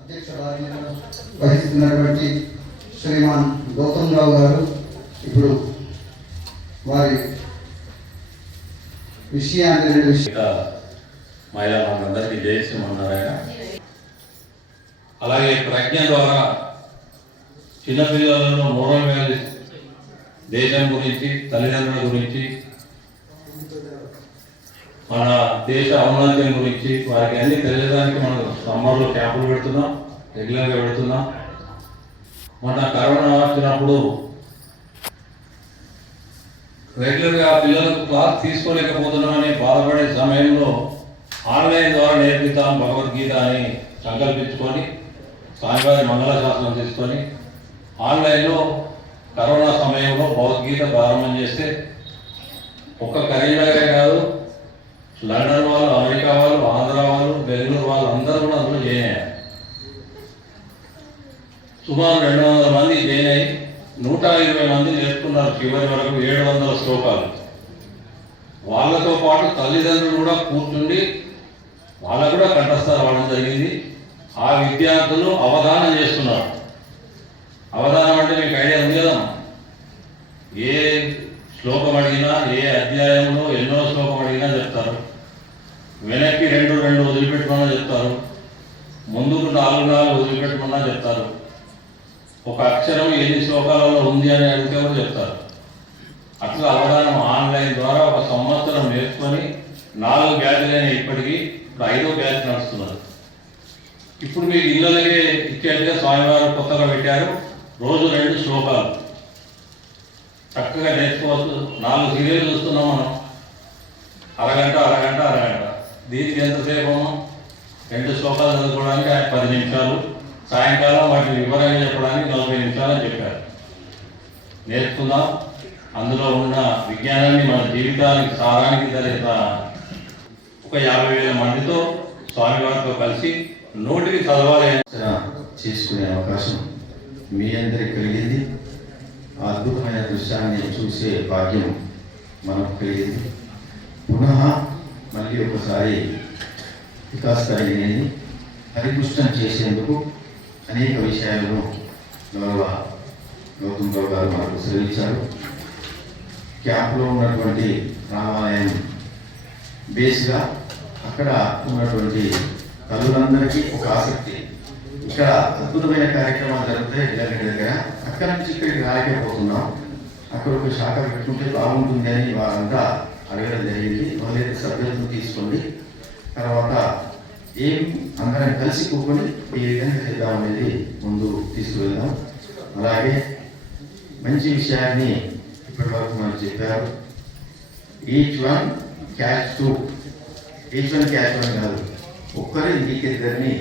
అధ్యక్షురాలు వహిస్తున్నటువంటి శ్రీమాన్ గౌతమ్ రావు గారు ఇప్పుడు వారి విషయాన్ని మహిళా మనందరికీ జయసింహన్నారాయణ. అలాగే ప్రజ్ఞ ద్వారా చిన్నపిల్లలలో మోరల్ వాల్యూస్, దేశం గురించి, తల్లిదండ్రుల గురించి, మన దేశ ఔన్నత్యం గురించి వారికి అన్ని తెలియడానికి మనం సమ్మర్లో క్యాంపులు పెడుతున్నాం, రెగ్యులర్గా పెడుతున్నాం. మన కరోనా వచ్చినప్పుడు రెగ్యులర్గా పిల్లలకు క్లాస్ తీసుకోలేకపోతున్నామని బాధపడే సమయంలో ఆన్లైన్ ద్వారా నేర్పిస్తాం భగవద్గీత అని సంకల్పించుకొని స్వామివారి మంగళశాసనం తీసుకొని ఆన్లైన్లో కరోనా సమయంలో భగవద్గీత ప్రారంభం చేస్తే ఒక్క కరీంనగరే కాదు, లండన్ వాళ్ళు, అమెరికా వాళ్ళు, ఆంధ్ర వాళ్ళు, బెంగళూరు వాళ్ళు అందరూ కూడా అందులో జాయిన్ అయ్యారు. సుమారు 200 మంది జాయిన్ అయ్యి 120 మంది నేర్చుకున్నారు. చివరి వరకు 700 శ్లోకాలు. వాళ్ళతో పాటు తల్లిదండ్రులు కూడా కూర్చుండి వాళ్ళకు కూడా కంఠస్థ రావడం జరిగింది. ఆ విద్యార్థులు అవధానం చేస్తున్నారు. అవధానం అంటే మీకు ఐడియా ఉంది కదా, ఏ శ్లోకం అడిగినా, ఏ అధ్యాయంలో ఎన్నో శ్లోకం అడిగినా చెప్తారు. వెనక్కి 2 వదిలిపెట్టమన్నా చెప్తారు, ముందుకు 4 వదిలిపెట్టమన్నా చెప్తారు. ఒక అక్షరం ఎన్ని శ్లోకాలలో ఉంది అని అడిగితే కూడా చెప్తారు. అట్లా అవధానం ఆన్లైన్ ద్వారా 1 సంవత్సరం నేర్చుకొని 4 బ్యాచ్లైన ఇప్పటికీ ఇప్పుడు 5వ బ్యాచ్ నడుస్తున్నారు. ఇప్పుడు మీకు ఇళ్ళకే ఇచ్చేట్టుగా స్వామివారు కొత్తగా పెట్టారు. రోజు 2 శ్లోకాలు చక్కగా నేర్చుకోవచ్చు. 4 సీరియల్ చూస్తున్నాం మనం, అరగంట. దీనికి ఎంతసేపు? 2 శ్లోకాలు చదువుకోవడానికి 10 నిమిషాలు, సాయంకాలం వాటిని వివరంగా చెప్పడానికి 40 నిమిషాలు అని చెప్పారు. నేర్చుకుందాం. అందులో ఉన్న విజ్ఞానాన్ని మన జీవితానికి సారానికి తగిన ఒక 50,000 మందితో స్వామివారితో కలిసి నోటికి చదవాలి చేసుకునే అవకాశం మీ అందరికి కలిగింది. ఆ అద్భుతమైన దృశ్యాన్ని చూసే భాగ్యం మనకు కలిగింది. పునః మళ్ళీ ఒకసారి వికాస్ తరగతిని పరిపుష్టం చేసేందుకు అనేక విషయాలను గౌరవ గౌతమ్ రావు గారు మనకు శ్రమించారు. క్యాంపులో ఉన్నటువంటి రామాలయం బేస్గా అక్కడ ఉన్నటువంటి తల్లులందరికీ ఒక ఆసక్తి, ఇక్కడ అద్భుతమైన కార్యక్రమాలు జరుగుతాయి పిల్లల దగ్గర, అక్కడ నుంచి ఇక్కడికి రాలేకపోతున్నాం, అక్కడ ఒక శాఖ పెట్టుకుంటే బాగుంటుంది అని వారంతా అడగడం జరిగింది. వాళ్ళైతే సభ్యులను తీసుకోండి, తర్వాత ఏం అందరం కలిసి కూర్చొని ఈ విధంగా చేద్దాం అనేది ముందు తీసుకువెళ్దాం. అలాగే మంచి విషయాన్ని ఇప్పటి వరకు మనం చెప్పారు. ఈచ్ వన్ క్యాచ్ 1 కాదు, ఒక్కరు ఇంటికిద్దరిని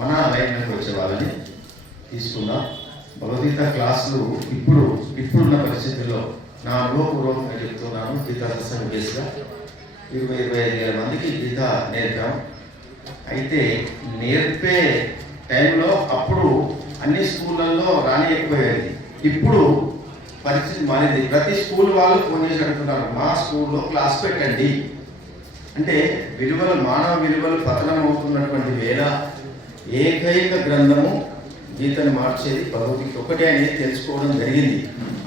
మన లైన్లోకి వచ్చే వాళ్ళని తీసుకుందాం. భగవద్గీత క్లాసులు ఇప్పుడున్న పరిస్థితుల్లో నా అనుభవపూర్వకంగా చెప్తున్నాను. గీతా సత్సంగ బేస్గా 20-25,000 మందికి గీత నేర్పాం. అయితే నేర్పే టైంలో అప్పుడు అన్ని స్కూళ్ళల్లో రానియకపోయేది. ఇప్పుడు పరిస్థితి మారింది. ప్రతి స్కూల్ వాళ్ళు ఫోన్ చేసి అడుగుతున్నారు, మా స్కూల్లో క్లాస్ పెట్టండి అంటే. విలువలు, మానవ విలువలు పతనం అవుతున్నటువంటి వేళ ఏకైక గ్రంథము గీతను మార్చేది భగవద్గీత ఒకటే అనేది తెలుసుకోవడం జరిగింది.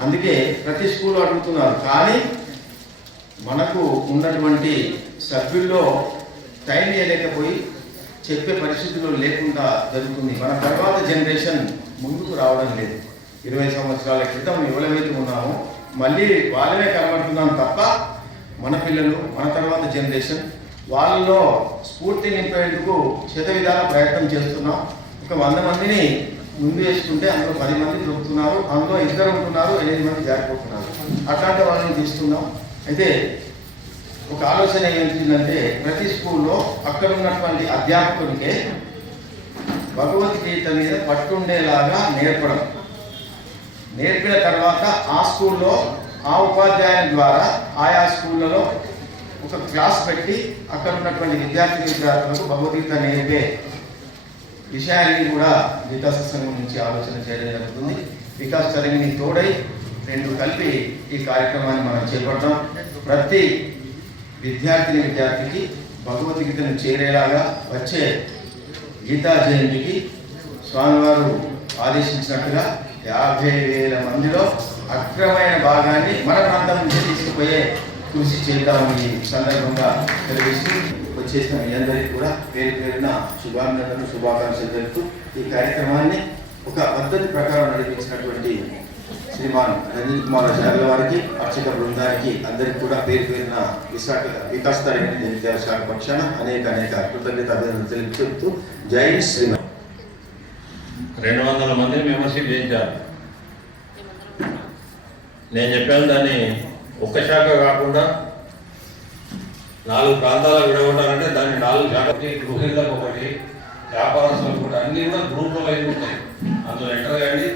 అందుకే ప్రతి స్కూల్ అడుగుతున్నారు. కానీ మనకు ఉన్నటువంటి సభ్యుల్లో టైం ఇవ్వలేకపోయి చెప్పే పరిస్థితులు లేకుండా జరుగుతుంది. మన తర్వాత జనరేషన్ ముందుకు రావడం లేదు. 20 సంవత్సరాల క్రితం ఎవరైతే ఉన్నామో మళ్ళీ వాళ్ళనే కనబడుతున్నాం తప్ప మన పిల్లలు, మన తర్వాత జనరేషన్ వాళ్ళలో స్ఫూర్తి నింపేందుకు శతవిధాల ప్రయత్నం చేస్తున్నాం. ఒక 100 మందిని ముందు వేసుకుంటే అందులో 10 మంది దొరుకుతున్నారు, అందులో 2 ఉంటున్నారు, 8 మంది జారిపోతున్నారు. అట్లాంటి వాళ్ళని తీసుకున్నాం. అయితే ఒక ఆలోచన ఏమిటంటే ప్రతి స్కూల్లో అక్కడ ఉన్నటువంటి అధ్యాపకుడికే భగవద్గీత మీద పట్టుండేలాగా నేర్పడం, నేర్పిన తర్వాత ఆ స్కూల్లో ఆ ఉపాధ్యాయుల ద్వారా ఆయా స్కూళ్ళలో ఒక క్లాస్ పెట్టి అక్కడ ఉన్నటువంటి విద్యార్థులకు భగవద్గీత నేర్పే విషయాన్ని కూడా గీతా సత్సంగం నుంచి ఆలోచన చేయడం జరుగుతుంది. వికాస్ తరంగిణి తోడై 2 కలిపి ఈ కార్యక్రమాన్ని మనం చేపడతాం. ప్రతి విద్యార్థికి భగవద్గీతను చేరేలాగా వచ్చే గీతా జయంతికి స్వామివారు ఆదేశించినట్టుగా 50,000 మందిలో అక్రమైన భాగాన్ని మన ప్రాంతం నుంచి తీసుకుపోయే కృషి చేద్దామని ఈ సందర్భంగా తెలియజేస్తూ వచ్చేసిన మీ అందరికీ కూడా పేరు పేరున శుభాభినందనలు శుభాకాంక్షలు తెలుపుతూ ఈ కార్యక్రమాన్ని ఒక పద్ధతి ప్రకారం నడిపించినటువంటి శ్రీమాన్ రంజిత్ కుమార్ ఆచార్యుల వారికి అర్చక బృందానికి అందరికీ కూడా పేరు పేరున వికాస్ తరగతి శాఖ పక్షాన అనేక కృతజ్ఞత అభినందనలు చెబుతూ జై శ్రీమాన్. 200 మంది మెంబర్షిప్ చేయించారు. నేను చెప్పాను దాన్ని ఒక్క శాఖ కాకుండా 4 ప్రాంతాలకు విడగొట్టాలంటే దాన్ని 4 శాఖకి గృహిణులకు ఒకటి, వ్యాపారస్తులకు ఒకటి, అన్నీ కూడా గ్రూప్లో వైపు ఉంటాయి. అందులో ఎంటర్ అయ్యండి.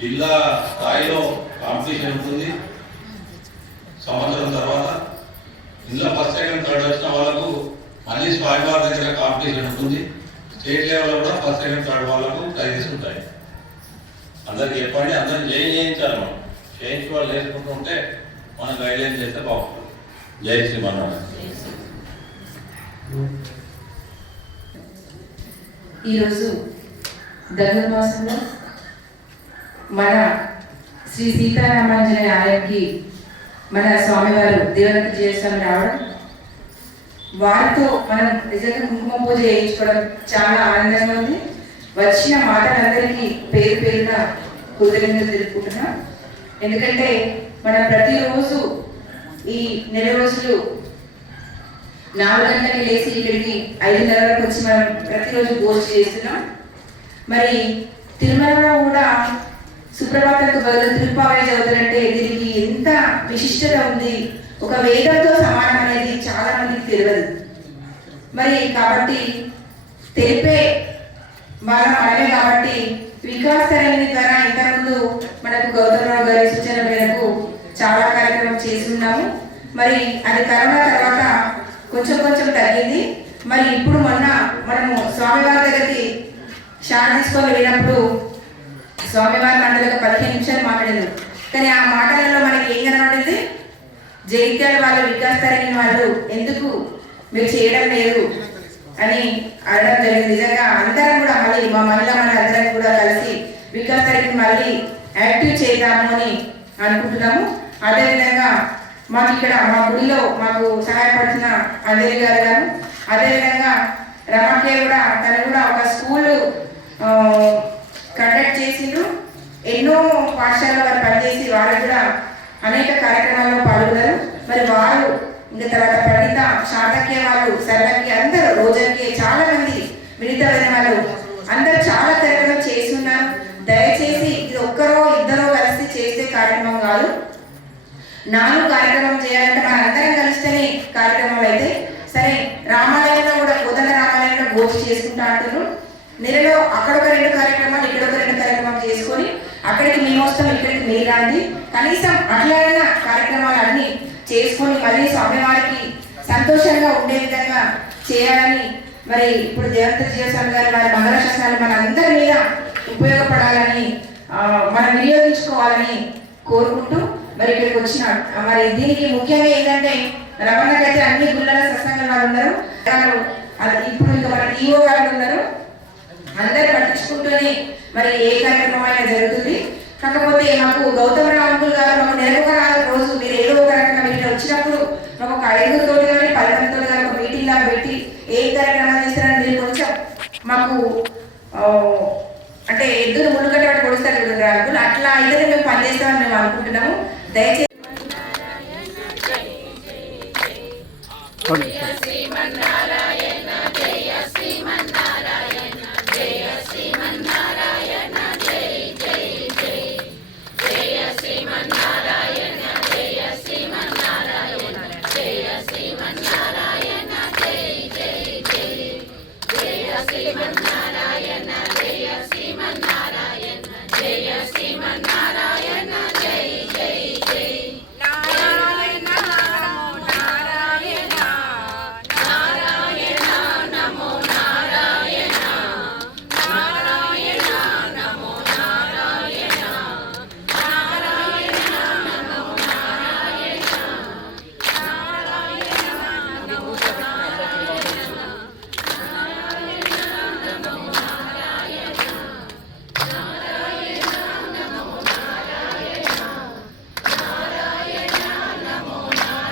జిల్లా స్థాయిలో కాంపిటీషన్ ఉంటుంది. సంవత్సరం తర్వాత ఇందులో ఫస్ట్ సెకండ్ థర్డ్ వచ్చిన వాళ్ళకు మళ్ళీ స్వామివారి దగ్గర కాంపిటీషన్ ఉంటుంది. స్టేట్ లెవెల్లో కూడా ఫస్ట్ సెకండ్ థర్డ్ వాళ్ళకు ప్రైజెస్ ఉంటాయి. అందరికి చెప్పండి, అందరికి చేయించాలి. మనం చేయించి వాళ్ళు వేసుకుంటూ ఉంటే మనం గైడ్లైన్ చేస్తే బాగుంటుంది. జై శ్రీమన్నారాయణ. ఈరోజు ధనుర్మాసంలో మన శ్రీ సీతారామాంజనేయ ఆలయంకి మన స్వామివారు దేవనతి చేసుకొని రావడం, వారితో మనం నిజంగా కుంకుమ పూజ చేయించుకోవడం చాలా ఆనందంగా ఉంది. వచ్చిన మాటలందరికీ పేరు పేరున కృతజ్ఞతలు తెలుపుకుంటున్నాం. ఎందుకంటే మనం ప్రతిరోజు ఈ నెల రోజులు 4 గంటలకి లేచి ఇక్కడికి 5:30 వరకు వచ్చి మనం ప్రతిరోజు భోజనం చేస్తున్నాం. మరి తిరుమలలో కూడా సుప్రభాతంకు బదులు తిరుపావళి చదువుతారంటే దీనికి ఎంత విశిష్టత ఉంది, ఒక వేదంతో సమానం అనేది చాలా మందికి తెలియదు. మరి కాబట్టి తెలిపే మనమే కాబట్టి వికాస్ తరంగిణి ద్వారా ఇంతకుముందు మనకు గౌతమరావు గారి సూచన మేరకు చాలా కార్యక్రమం చేసి ఉన్నాము. మరి అది కరోనా తర్వాత కొంచెం కొంచెం తగ్గింది. మరి ఇప్పుడు మనము స్వామివారి దగ్గరికి షాట్ తీసుకొని వెళ్ళినప్పుడు స్వామివారి మండలిగా 15 నిమిషాలు మాట్లాడారు. కానీ ఆ మాటలలో మనకి ఏం కనబడింది, జైత్యాల వాళ్ళు వికాస్ తరంగిణి వాళ్ళు ఎందుకు మీరు చేయడం లేదు అని అనడం జరిగింది. నిజంగా అందరం కూడా మళ్ళీ మా మహిళా అందరం కూడా కలిసి వికాస్ తరంగిణి మళ్ళీ యాక్టివ్ చేద్దాము అని అనుకుంటున్నాము. అదేవిధంగా మాకు ఇక్కడ మా గుడిలో మాకు సహాయపడుతున్న అంజలి గారు, అదేవిధంగా రమకే కూడా తను కూడా ఒక స్కూల్ కండక్ట్ చేసిండ్రు. ఎన్నో పాఠశాలలో వారు పనిచేసి వారు కూడా అనేక కార్యక్రమాల్లో పాల్గొన్నారు. మరి వారు ఇంకా తర్వాత పండిత శాతక్య వాళ్ళు, సరళకి, అందరూ రోజుకి చాలా మంది మిగతా వాళ్ళు అందరూ చాలా కార్యక్రమం చేసి ఉన్నారు. దయచేసి ఇది ఒక్కరో ఇద్దరో కలిసి చేసే కార్యక్రమం కాదు. 4 కార్యక్రమం చేయాలంటే మన అందరం కలిస్తేనే కార్యక్రమాలు అయితే. సరే, రామాలయంలో కూడా కోదండ రామాలయంలో భోజనం చేసుకుంటా అంటారు. నెలలో అక్కడొక 2 కార్యక్రమాలు, ఇక్కడొక 2 కార్యక్రమాలు చేసుకొని అక్కడికి మేము వస్తాం, ఇక్కడికి మీరు రాండి. కనీసం అట్లైన కార్యక్రమాలు అన్ని చేసుకొని మళ్ళీ స్వామివారికి సంతోషంగా ఉండే విధంగా చేయాలని, మరి ఇప్పుడు దేవంత జీవస్వామి గారు వారి మంగళ శాసనాలు మన అందరి మీద ఉపయోగపడాలని, మనం వినియోగించుకోవాలని కోరుకుంటూ మరి ఇక్కడికి వచ్చిన మరి దీనికి ముఖ్యంగా ఏంటంటే రమణకైతే అన్ని గుళ్ళల సత్సంగం వాళ్ళు ఉన్నారు. ఇప్పుడు ఇంకా మన ఈఓ గారు ఉన్నారు. అందరు పట్టించుకుంటూనే మరి ఏ కార్యక్రమం అయినా జరుగుతుంది. కాకపోతే మాకు గౌతమరావు అంకుల్ గారు మాకు నెలకు 4 రోజు మీరు ఏదో ఒక రకంగా మీరు వచ్చినప్పుడు మాకు ఒక 5 కానీ 10 మందితో కానీ ఒక మీటింగ్ లాగా పెట్టి ఏ కార్యక్రమాలు చేస్తారని మీరు కొంచెం మాకు అంటే ఎద్దును ముళ్ళుగడ్డ వాటి పొడుస్తారు అంకుల్, అట్లా అయితే మేము పనిచేస్తామని మేము అనుకుంటున్నాము. దయచేసి